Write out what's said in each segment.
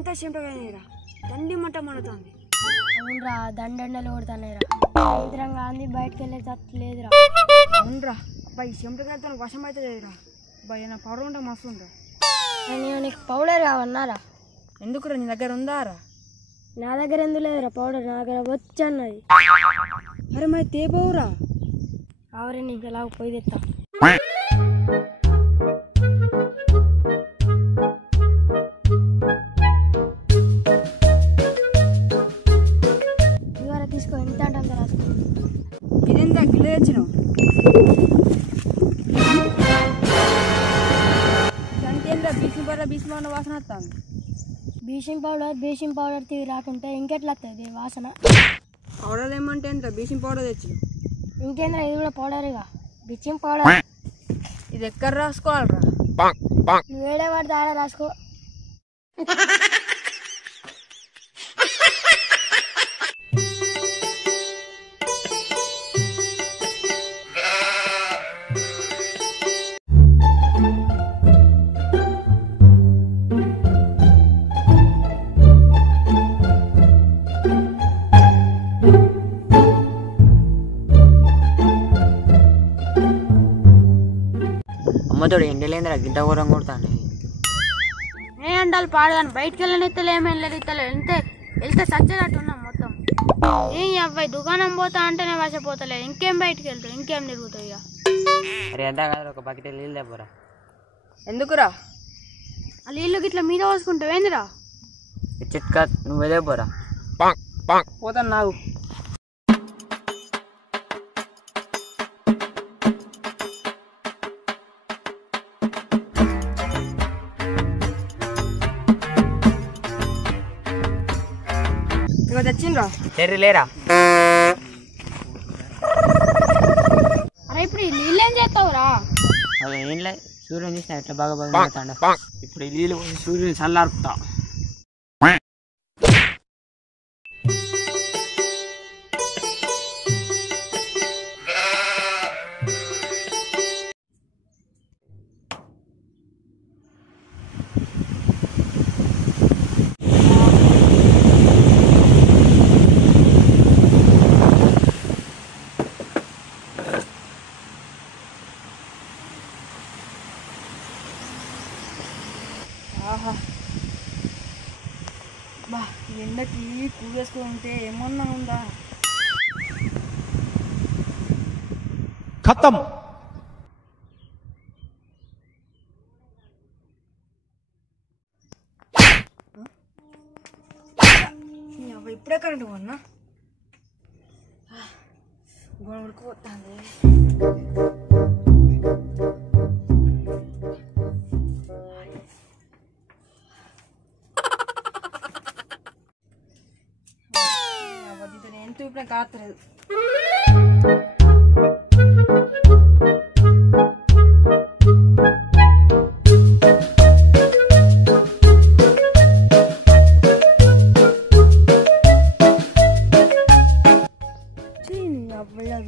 ఒళ్ళంతా చెమటగానేరా దండి మంట మండుతుంది. అవునరా దండెండలు కొడుతున్నాయిరా. సాయంత్రంగా అంది బయటకు వెళ్ళే తప్పలేదురా. అవునరా అబ్బాయి చెమటకాయలతో వశం అయితే లేదురా. అబ్బాయి నా పౌడర్ ఉంటే మస్తు ఉందా. నేను నీకు పౌడర్ కావన్నారా? ఎందుకురా నీ దగ్గర ఉందారా? నా దగ్గర ఎందుకు లేదురా పౌడర్, నా దగ్గర వచ్చి అన్నది. అరే మరి తేపోవురా. ఆవరే నీకు ఎలా పోయి తెస్తా. ఇవాళ తీసుకో, ఎంత అంటే అంత రాసుకో. ఇదెంత కిలో తెచ్చినావు? అంతేంద్రా బీసింగ్ పౌడర్ వాసన వస్తుంది. బీషింగ్ పౌడర్ తీవి రాకుంటే ఇంకెట్లా వస్తుంది వాసన? పౌడర్ ఏమంటే ఏంట్రా బీసింగ్ పౌడర్ తెచ్చిన? ఇంకేంద్రా ఇది కూడా పౌడరేగా, బ్లీచింగ్ పౌడర్. ఇది ఎక్కడ రాసుకోవాలరా? నువ్వు వేడే వాడితే ఆడ రాసుకో. అమ్మతోడు ఎండలేందిరా గింత ఘోరం కొడతాను. ఏ అండాలి పాడగాను బయటకు వెళ్ళనిస్తలే ఏమేళ్ళది వెళ్తే సచ్చేటట్టున్నాం మొత్తం. ఏం అబ్బాయి దుకాణం పోతా అంటేనే వసపోతలే, ఇంకేం బయటకు వెళ్తావు, ఇంకేం తిరుగుతావు ఇక. అరే ఎంత కాదు ఒక బకెట్ నీళ్ళు తెపోరా. ఎందుకురా? ఆ నీళ్ళు గిట్ల మీద పోసుకుంటావు ఏందిరా? చిట్కా నువ్వు తెపోరా. పోతాను నాకు. ఇక తెచ్చిండ్రా. సరే లేరా. అరే ఇప్పుడు ఈ నీళ్ళు ఏం చేస్తావురా? అవి ఏం లే, సూర్యుని చూసిన ఎట్లా బాగా పెడతాండ. ఇప్పుడు ఈ నీళ్ళు సూర్యుని చల్లార్పుతా. ఆహా బా ఎండకి కూరేసుకొని ఉంటే ఏమన్నా ఉందా? ఖతం. ఇప్పుడే కరెంట్ పోన్నా గోడ ఉడుకుపోతుంది. ఎంత ఇప్పుడు కాత్రదు.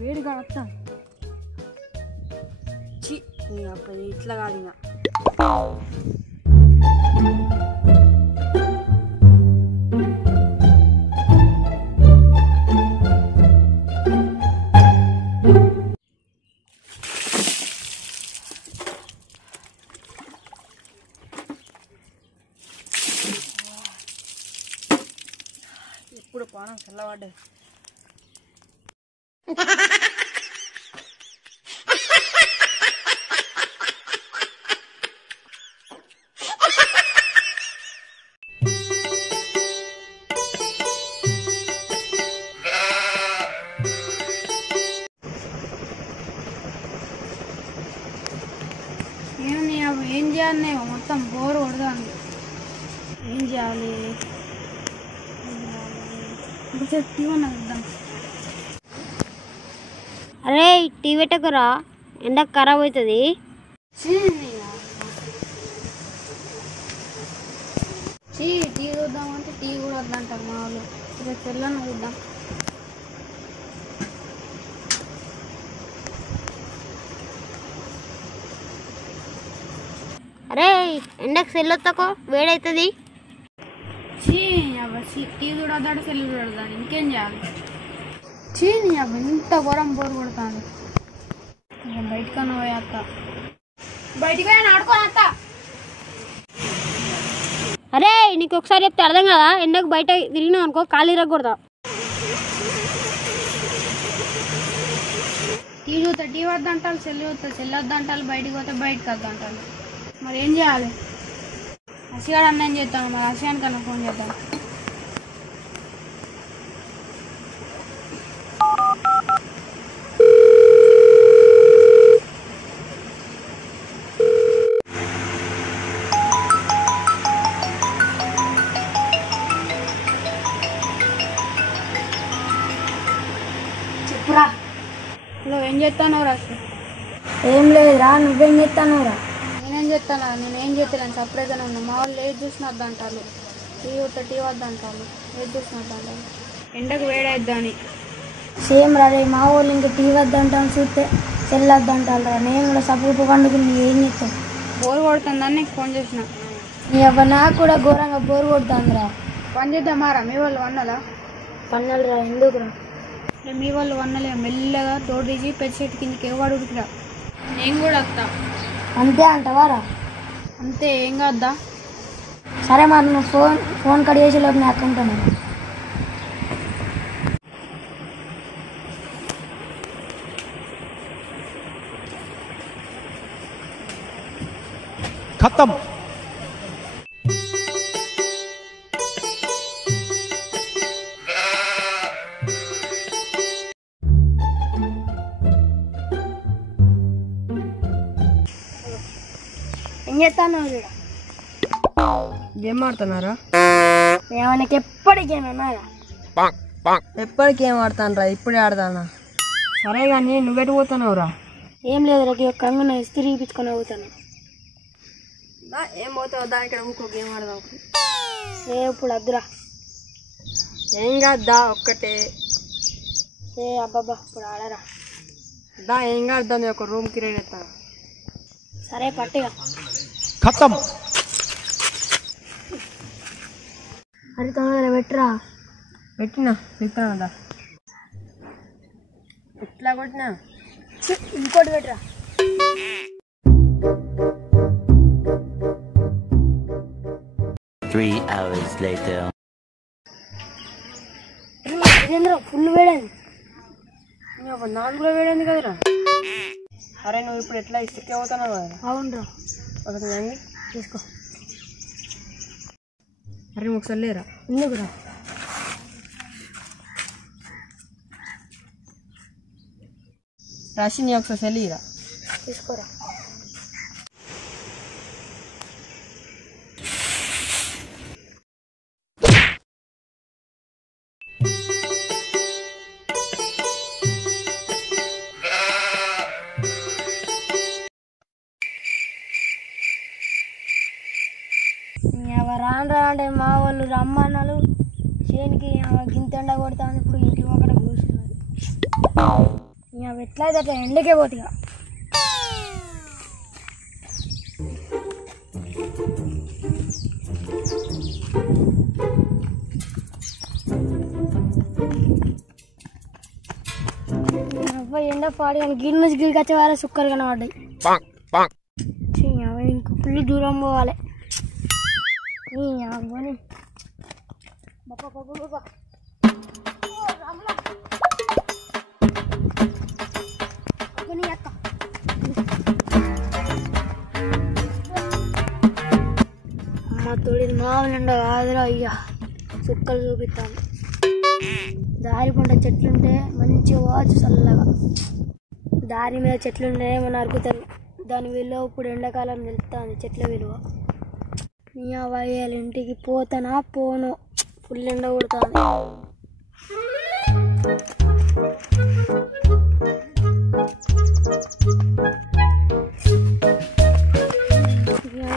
వేడిగా వస్తా. చి నీ అబ్బాయి ఇట్లా కాదు. ఎప్పుడు పానం చల్లబడ్డది. ఏం చేయాలి? మొత్తం బోర్ కొడుతుంది. ఏం చేయాలి? అరే టీ పెట్టకురా, ఎండకు ఖరాబ్ అవుతుంది. టీ చూద్దామంటే టీ కూడా వద్దంటారు మా వాళ్ళు. రేపు తెల్లన్న చూద్దాం. అరే ఎండకు సెల్లొత్తకో, వేడవుతుంది. టీవీ చూడొద్దాడు సెల్ చూడొద్దాడు ఇంకేం చేయాలి చీని అవి ఇంత ఘోరం బోరు కొడతాను బయటకన్నా పోయి అత్త బయటికి పోయి ఆడుకోని అత్త అరే నీకు ఒకసారి చెప్తే అర్థం కదా ఎండకు బయట తిరిగినావు అనుకో కాలు ఇరగకూడదా టీవీ చూస్తే టీవీ వద్దంటారు సెల్ చూస్తే సెల్ వద్దంటారు బయటికి పోతే బయటకు వద్దంటారు మరి ఏం చేయాలి అసిగాడు అన్నం చేస్తాను మరి అసిగానికి కన్నా ఫోన్ చేద్దాం చెప్పురా. హలో ఏం చేస్తాను రాసు ఏం లేదురా, నువ్వేం చేస్తానురా? నేనేం చేస్తాను నేనేం చేస్తాను సపరేట్గానే ఉన్నా మా వాళ్ళు ఏది చూసిన వద్దంటారు టీవీ వద్ద టీవీ వద్దంటారు ఏది చూసిన వద్దంటారు ఎండకు వేడైద్దని సేమ్ రా, మా వాళ్ళు ఇంకా టీవీ వద్దంటాను చూస్తే చెల్లొద్దంటారు రా. నేను కూడా సపరేట్ పండుగ ఏం చేస్తాను? బోర్ కొడుతుందని నీకు ఫోన్ చేసిన నీ అవ్వ నాకు కూడా ఘోరంగా బోర్ కొడుతుందిరా. పని చేద్దామారా మీ వాళ్ళు వన్నలా పన్నెలరా, ఎందుకురా? మీ వాళ్ళు వన్నలే మెల్లగా తోడు తీసి పెద్ద చెట్టు కిందకి ఎవడు ఉడికిరా నేను కూడా వస్తా అంతే అంటవారా? అంతే ఏం కాద్దా సరే మరి నువ్వు ఫోన్ కట్ చేసే లోపు నేను అక్కంటాను. खत्म। ఏం చేస్తాను? గేమ్ ఆడుతున్నారా? ఏమన్నాకి ఎప్పటికి గేమ్ అన్నారా? ఎప్పటికి ఏం ఆడతాను రా, ఇప్పుడే ఆడతానా? సరే కానీ నువ్వెటు పోతున్నావురా? ఏం లేదు రా, ఒక కంగున ఇస్త్రీ ఇప్పించుకొని పోతాను. ఏం పోతావు దా, ఇక్కడ ఇంకో గేమ్ ఆడదాం. ఇప్పుడు వద్దురా. ఏం కాద్దా, ఒక్కటే అబ్బాబ్బా ఇప్పుడు ఆడరా. దా ఏం కాద్దా, నేను ఒక రూమ్ కిరాయి ఎత్తాను. సరే పట్టిగా. खत्म। అది తొందరగా పెట్టరా. పెట్టినా పెట్టాను. ఎట్లా కొట్టినా? ఇంకోటి పెట్టరా. ఫుల్ వేడేది. నాకు కూడా వేడింది కదరా. అరే నువ్వు ఇప్పుడు ఎట్లా ఇసుకే పోతున్నావు కదా? అవునరా, ఒకటి రండి తీసుకో. అరే ఒకసారి లేరా. ఎందుకురా? రాసి నీ ఒకసారి సెల్లిరా. తీసుకోరా. రాను అంటే మా వాళ్ళు రమ్మన్నాలు చేనికి గింత ఎండ కొడతాను. ఇప్పుడు ఇంటి ఒకటి కూర్చున్నది. అవి ఎట్లయితే అట్లా ఎండకే పోతుందిగా. అబ్బాయి ఎండ పాడి కానీ గిరి నుంచి గిరికి వచ్చే వారే సుక్కర్ కనబడ్డాయి. ఇంక ఫుల్ దూరం పోవాలి. అబ్బని అమ్మ తోడి మామూలు ఎండ కాదురా అయ్యా. చుక్కలు చూపిస్తాను. దారి పంట చెట్లుంటే మంచిగా పోవచ్చు చల్లగా. దారి మీద చెట్లుంటే ఏమన్నా అరుకుతారు. దాని విలువ ఇప్పుడు ఎండాకాలం తెలుస్తుంది, చెట్ల విలువ. నీ వాళ్ళ ఇంటికి పోతానా పోను, ఫుల్ ఎండ కొడుతుంది.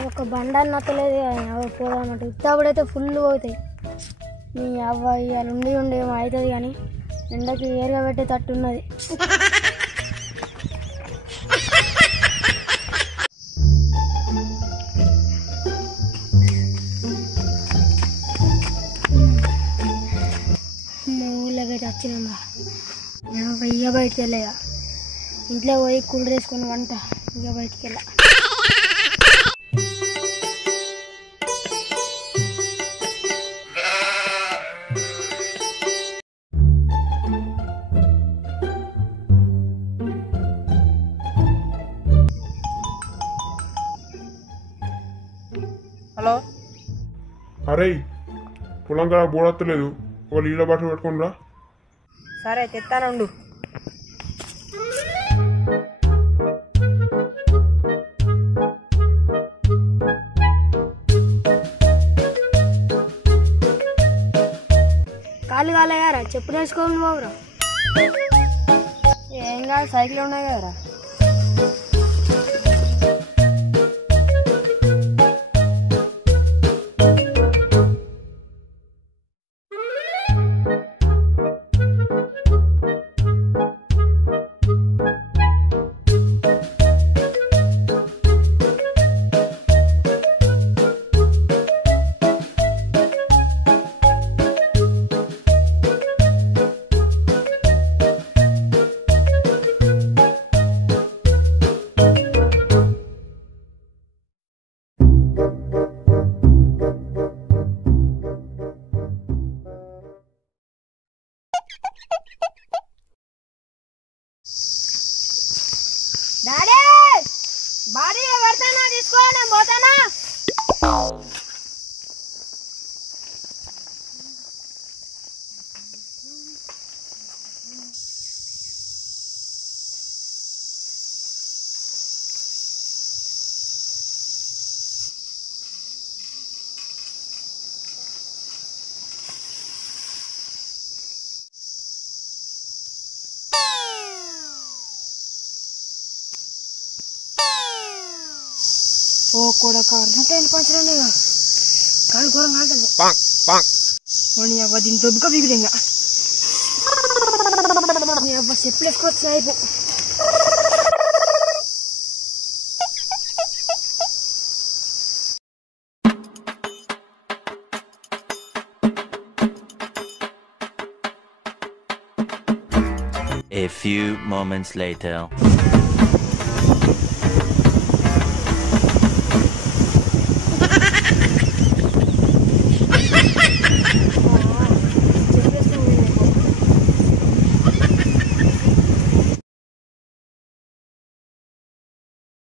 ఒక బండాన్ని నచ్చలేదు పోదామంటే ఇత్తప్పుడైతే ఫుల్ పోతాయి. నీ అవ్వాయి వాళ్ళు ఉండి ఏమో అవుతుంది కానీ ఎండకి ఏరుగా పెట్టే తట్టున్నది. బయటికి వెళ్ళా. ఇంట్లో పోయి కూలర్ వేసుకొని వంట ఇక బయటికి వెళ్ళా. హలో, అరే పొలం కాడ బోడత్తలేదు, వాళ్ళు ఈడ బట్టలు పెట్టుకుని రా. సరే తెస్తానుండు. కాలు కాలేగారా, చెప్పు వేసుకోండి బాబురా. ఏం కాదు, సైకిల్ ఉన్నాయి కదరా. డాడీ, బాడీ పెడతానా, తీసుకో, నేను పోతానా. ఓ కూడా కారణం పంచడం కాలు ఘోరం కాలుతుంది. అబ్బా దీని దొబ్బుక బిగుడింగా అబ్బా చెప్పులు వేసుకోవచ్చు అయిపో. A few moments later.